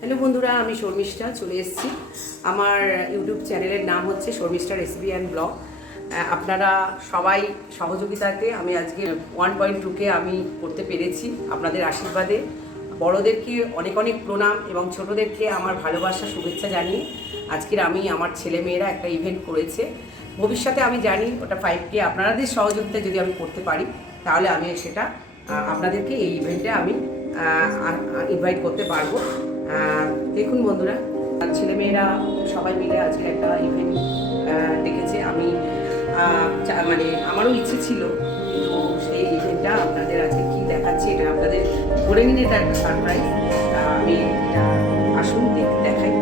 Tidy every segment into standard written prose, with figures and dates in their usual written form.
Hello বন্ধুরা, আমি শর্মিষ্ঠা চলে এসেছি। আমার ইউটিউব চ্যানেলের নাম হচ্ছে শর্মিষ্ঠা রেসিপি অ্যান্ড ব্লগ। আপনারা সবাই সহযোগিতাতে আমি আজকে 1.2কে আমি করতে পেরেছি আপনাদের আশীর্বাদে। বড়োদেরকে অনেক অনেক প্রণাম এবং ছোটোদেরকে আমার ভালোবাসা শুভেচ্ছা জানিয়ে আজকের আমি আমার ছেলেমেয়েরা একটা ইভেন্ট করেছে। ভবিষ্যতে আমি জানি ওটা 5K আপনাদের সহযোগিতায় যদি আমি করতে পারি তাহলে আমি সেটা আপনাদেরকে এই ইভেন্টে আমি ইনভাইট করতে পারবো। দেখুন বন্ধুরা, ছেলেমেয়েরা সবাই মিলে আজকে একটা ইভেন্ট ডেকেছে। আমি মানে আমারও ইচ্ছে ছিল, কিন্তু সেই ইভেন্টটা আপনাদের আজকে কী দেখাচ্ছি এটা আপনাদের ধরে নিন, এটা একটা সারপ্রাইজ। আমি এটা আসুন দেখাই।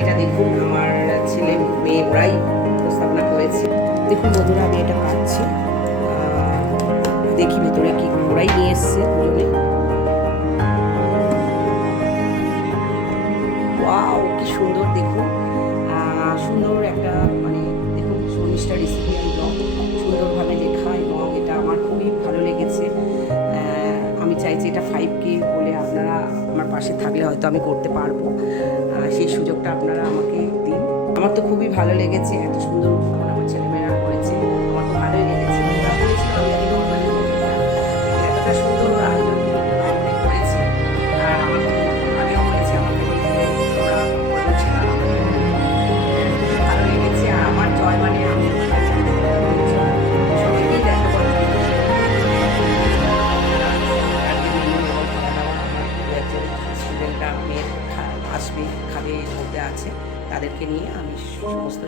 এটা দেখুন, আমার ছেলে মেয়ে ওরাই উপস্থাপনা করেছে। দেখুন বন্ধুরা, আমি এটা পাচ্ছি, দেখি ভেতরে কি ওরাই নিয়ে এসছে দুজনে। ওয়াও, কি সুন্দর! দেখুন, সুন্দর একটা মানে দেখুন শর্মিষ্ঠা রেসিপি অ্যান্ড ব্লগ সুন্দরভাবে লেখা, এবং এটা আমার খুবই ভালো লেগেছে। আমি চাইছি এটা 5K বলে আপনারা আমার পাশে থাকলে হয়তো আমি করতে পারবো। সেই সুযোগটা আপনারা আমাকে দিন। আমার তো খুবই ভালো লেগেছে, এত সুন্দর উপকরণ আমার ছেলেমেয়েরা করেছে, আমার তো ভালোই লেগেছে। এতটা সুন্দর আয়োজন করেছে, আর আমার আগেও করেছে, আমাকে ভালো লেগেছে। আর আমার জয় মানে আমি সবাইকেই দেখা করতে স্টুডেন্টরা মেয়ে আসবে, খাবে, মধ্যে আছে, তাদেরকে নিয়ে আমি সমস্ত